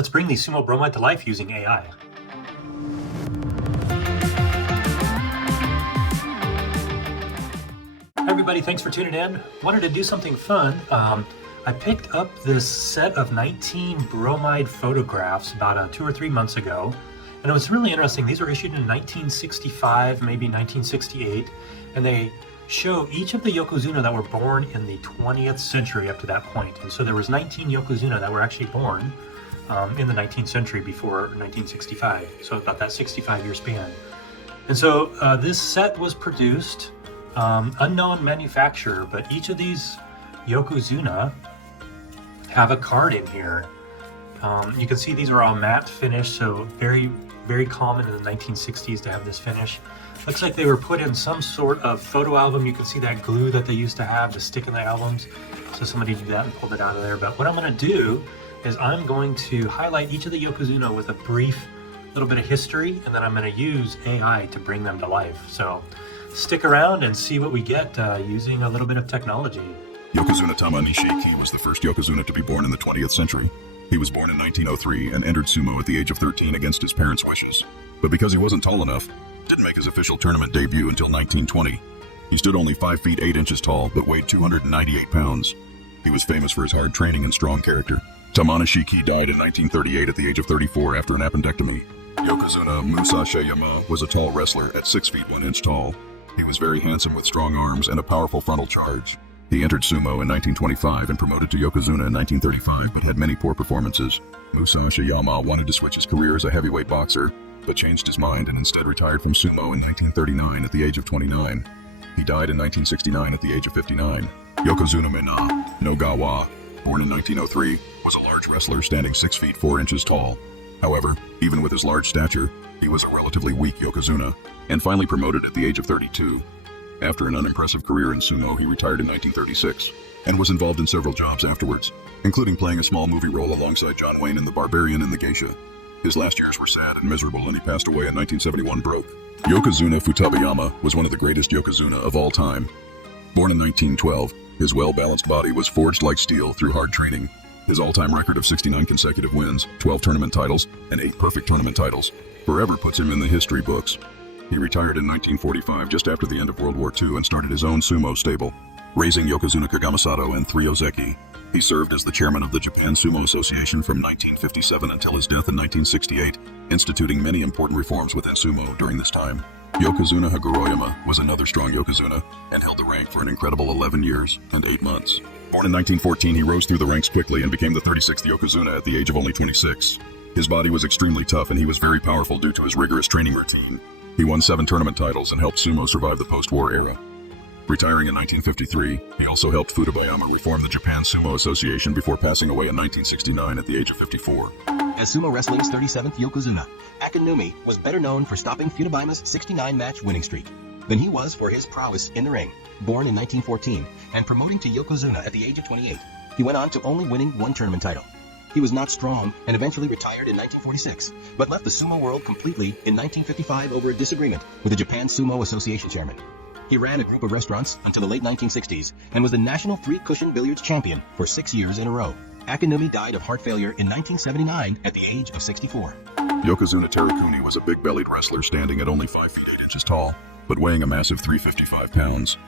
Let's bring the Sumo Bromide to life using AI. Hi everybody, thanks for tuning in. Wanted to do something fun. I picked up this set of 19 Bromide photographs about 2 or 3 months ago. And it was really interesting. These were issued in 1965, maybe 1968. And they show each of the Yokozuna that were born in the 20th century up to that point. And so there was 19 Yokozuna that were actually born in the 19th century before 1965. So about that 65-year span. And so this set was produced, unknown manufacturer, but each of these Yokozuna have a card in here. You can see these are all matte finish, so very, very common in the 1960s to have this finish. Looks like they were put in some sort of photo album. You can see that glue that they used to have to stick in the albums. So somebody did that and pulled it out of there. But what I'm going to do is I'm going to highlight each of the Yokozuna with a brief little bit of history, and then I'm going to use AI to bring them to life. So stick around and see what we get using a little bit of technology. Yokozuna Tamani Shiki was the first Yokozuna to be born in the 20th century. He was born in 1903 and entered sumo at the age of 13 against his parents' wishes. But because he wasn't tall enough, didn't make his official tournament debut until 1920. He stood only 5 feet 8 inches tall, but weighed 298 pounds. He was famous for his hard training and strong character. Tamana Shiki died in 1938 at the age of 34 after an appendectomy. Yokozuna Musa Sheyama was a tall wrestler at 6 feet 1 inch tall. He was very handsome with strong arms and a powerful frontal charge. He entered sumo in 1925 and promoted to Yokozuna in 1935, but had many poor performances. Musa Sheyama wanted to switch his career as a heavyweight boxer, but changed his mind and instead retired from sumo in 1939 at the age of 29. He died in 1969 at the age of 59. Yokozuna Mena Nogawa, born in 1903, was a large wrestler standing 6 feet 4 inches tall. However, even with his large stature, he was a relatively weak Yokozuna, and finally promoted at the age of 32. After an unimpressive career in sumo, he retired in 1936, and was involved in several jobs afterwards, including playing a small movie role alongside John Wayne in The Barbarian and the Geisha. His last years were sad and miserable, and he passed away in 1971 broke. Yokozuna Futabayama was one of the greatest Yokozuna of all time. Born in 1912, his well-balanced body was forged like steel through hard training. His all-time record of 69 consecutive wins, 12 tournament titles, and 8 perfect tournament titles forever puts him in the history books. He retired in 1945 just after the end of World War II and started his own sumo stable, raising Yokozuna Kagamasato and 3 Ozeki. He served as the chairman of the Japan Sumo Association from 1957 until his death in 1968, instituting many important reforms within sumo during this time. Yokozuna Hagoroyama was another strong Yokozuna and held the rank for an incredible 11 years and 8 months. Born in 1914, he rose through the ranks quickly and became the 36th Yokozuna at the age of only 26. His body was extremely tough and he was very powerful due to his rigorous training routine. He won 7 tournament titles and helped sumo survive the post-war era. Retiring in 1953, he also helped Futabayama reform the Japan Sumo Association before passing away in 1969 at the age of 54. As sumo wrestling's 37th Yokozuna, Akinumi was better known for stopping Futabayama's 69-match winning streak than he was for his prowess in the ring. Born in 1914 and promoting to Yokozuna at the age of 28, he went on to only winning 1 tournament title. He was not strong and eventually retired in 1946, but left the sumo world completely in 1955 over a disagreement with the Japan Sumo Association chairman. He ran a group of restaurants until the late 1960s and was the national 3-cushion billiards champion for 6 years in a row. Akinumi died of heart failure in 1979 at the age of 64. Yokozuna Terakuni was a big-bellied wrestler standing at only 5 feet 8 inches tall, but weighing a massive 355 pounds.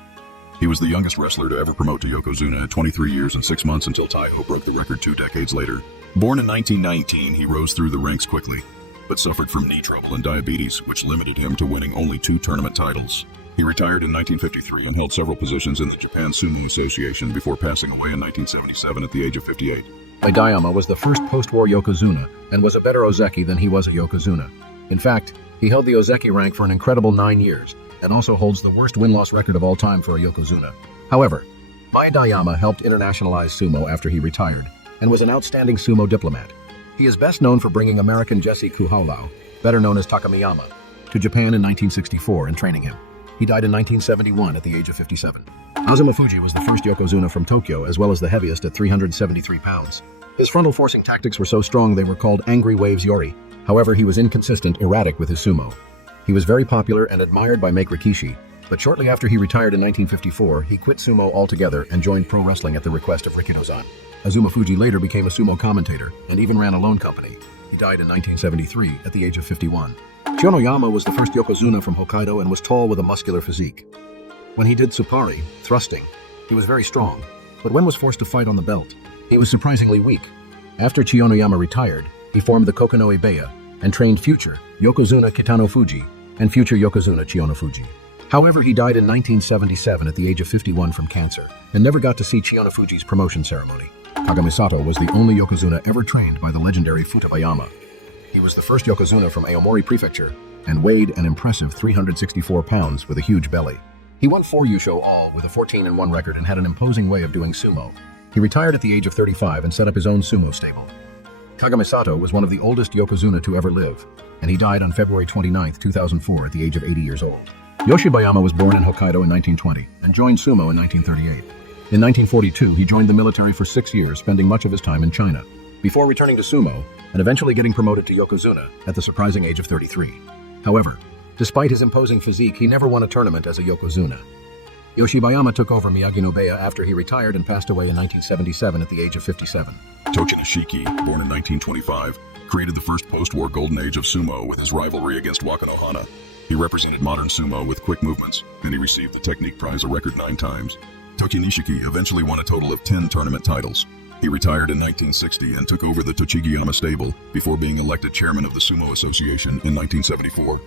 He was the youngest wrestler to ever promote to Yokozuna at 23 years and 6 months until Taiho broke the record 2 decades later. Born in 1919, he rose through the ranks quickly, but suffered from knee trouble and diabetes, which limited him to winning only 2 tournament titles. He retired in 1953 and held several positions in the Japan Sumo Association before passing away in 1977 at the age of 58. Idayama was the first post-war Yokozuna and was a better Ozeki than he was a Yokozuna. In fact, he held the Ozeki rank for an incredible 9 years and also holds the worst win-loss record of all time for a Yokozuna. However, Idayama helped internationalize sumo after he retired and was an outstanding sumo diplomat. He is best known for bringing American Jesse Kuhaulau, better known as Takamiyama, to Japan in 1964 and training him. He died in 1971 at the age of 57. Azuma Fuji was the first Yokozuna from Tokyo, as well as the heaviest at 373 pounds. His frontal forcing tactics were so strong they were called angry waves yori. However, he was inconsistent, erratic with his sumo. He was very popular and admired by Make Rikishi, but shortly after he retired in 1954, he quit sumo altogether and joined pro wrestling at the request of Rikidozan. Azuma Fuji later became a sumo commentator and even ran a loan company. He died in 1973 at the age of 51. Chiyonoyama was the first Yokozuna from Hokkaido and was tall with a muscular physique. When he did Tsupari, thrusting, he was very strong, but when was forced to fight on the belt, he was surprisingly weak. After Chiyonoyama retired, he formed the Kokonoe Beya and trained future Yokozuna Kitano Fuji and future Yokozuna Chiyono Fuji. However, he died in 1977 at the age of 51 from cancer and never got to see Chiyono Fuji's promotion ceremony. Kagami Sato was the only Yokozuna ever trained by the legendary Futabayama. He was the first Yokozuna from Aomori Prefecture and weighed an impressive 364 pounds with a huge belly. He won 4 Yusho all with a 14-1 record and had an imposing way of doing sumo. He retired at the age of 35 and set up his own sumo stable. Kagami Sato was one of the oldest Yokozuna to ever live, and he died on February 29, 2004 at the age of 80 years old. Yoshibayama was born in Hokkaido in 1920 and joined sumo in 1938. In 1942, he joined the military for 6 years, spending much of his time in China, before returning to sumo and eventually getting promoted to Yokozuna at the surprising age of 33. However, despite his imposing physique, he never won a tournament as a Yokozuna. Yoshibayama took over Miyagi no Beya after he retired and passed away in 1977 at the age of 57. Tochi Nishiki, born in 1925, created the first post-war golden age of sumo with his rivalry against Wakano Hana. He represented modern sumo with quick movements, and he received the technique prize a record 9 times. Tochi Nishiki eventually won a total of 10 tournament titles. He retired in 1960 and took over the Tochigiyama stable before being elected chairman of the Sumo Association in 1974.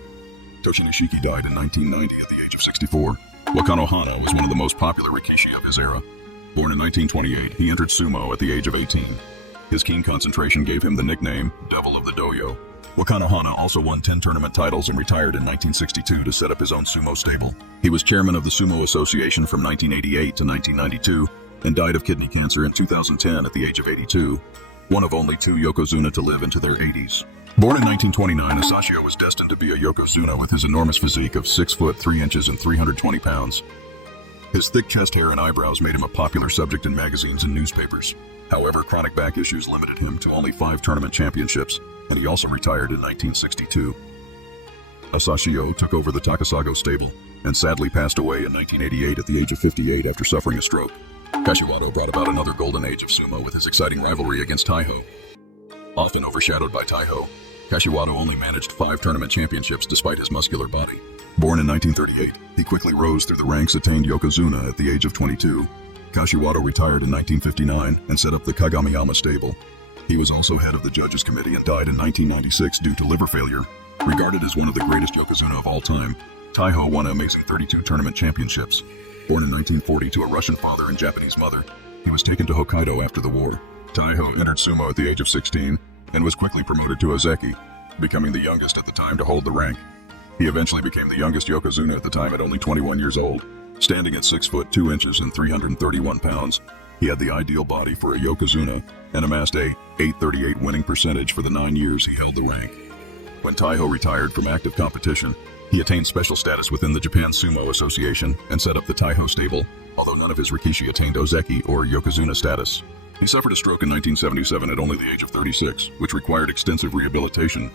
Tochi Nishiki died in 1990 at the age of 64. Wakano Hana was one of the most popular rikishi of his era. Born in 1928, he entered sumo at the age of 18. His keen concentration gave him the nickname Devil of the Doyo. Wakano Hana also won 10 tournament titles and retired in 1962 to set up his own sumo stable. He was chairman of the Sumo Association from 1988 to 1992 and died of kidney cancer in 2010 at the age of 82, one of only 2 Yokozuna to live into their 80s. Born in 1929, Asashio was destined to be a Yokozuna with his enormous physique of 6 foot 3 inches and 320 pounds. His thick chest hair and eyebrows made him a popular subject in magazines and newspapers. However, chronic back issues limited him to only 5 tournament championships, and he also retired in 1962. Asashio took over the Takasago stable and sadly passed away in 1988 at the age of 58 after suffering a stroke. Kashiwado brought about another golden age of sumo with his exciting rivalry against Taiho. Often overshadowed by Taiho, Kashiwado only managed 5 tournament championships despite his muscular body. Born in 1938, he quickly rose through the ranks, attained Yokozuna at the age of 22. Kashiwado retired in 1959 and set up the Kagamiyama stable. He was also head of the judges committee and died in 1996 due to liver failure. Regarded as one of the greatest Yokozuna of all time, Taiho won an amazing 32 tournament championships. Born in 1940 to a Russian father and Japanese mother, he was taken to Hokkaido after the war. Taiho entered sumo at the age of 16 and was quickly promoted to Ozeki, becoming the youngest at the time to hold the rank. He eventually became the youngest Yokozuna at the time at only 21 years old. Standing at 6 foot 2 inches and 331 pounds, he had the ideal body for a Yokozuna and amassed a .838 winning percentage for the 9 years he held the rank. When Taiho retired from active competition, he attained special status within the Japan Sumo Association and set up the Taiho stable, although none of his rikishi attained Ozeki or Yokozuna status. He suffered a stroke in 1977 at only the age of 36, which required extensive rehabilitation.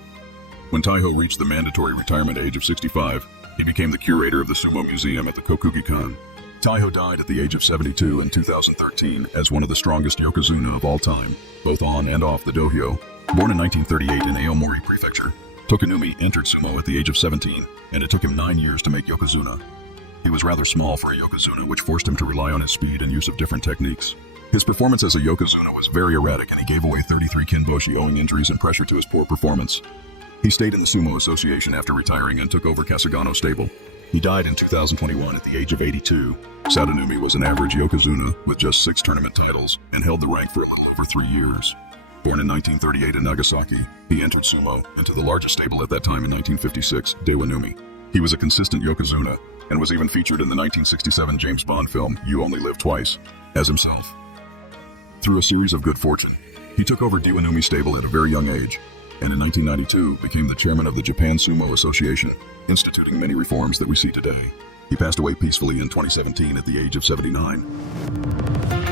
When Taiho reached the mandatory retirement age of 65, he became the curator of the Sumo Museum at the Kokugikan. Taiho died at the age of 72 in 2013 as one of the strongest Yokozuna of all time, both on and off the dohyo. Born in 1938 in Aomori Prefecture, Tokunumi entered sumo at the age of 17, and it took him 9 years to make Yokozuna. He was rather small for a Yokozuna, which forced him to rely on his speed and use of different techniques. His performance as a Yokozuna was very erratic, and he gave away 33 kinboshi owing injuries and pressure to his poor performance. He stayed in the Sumo Association after retiring and took over Kasagano stable. He died in 2021 at the age of 82. Satonumi was an average Yokozuna with just 6 tournament titles and held the rank for a little over 3 years. Born in 1938 in Nagasaki, he entered sumo into the largest stable at that time in 1956, Dewanumi. He was a consistent Yokozuna and was even featured in the 1967 James Bond film You Only Live Twice as himself. Through a series of good fortune, he took over Dewanumi stable at a very young age, and in 1992 became the chairman of the Japan Sumo Association, instituting many reforms that we see today. He passed away peacefully in 2017 at the age of 79.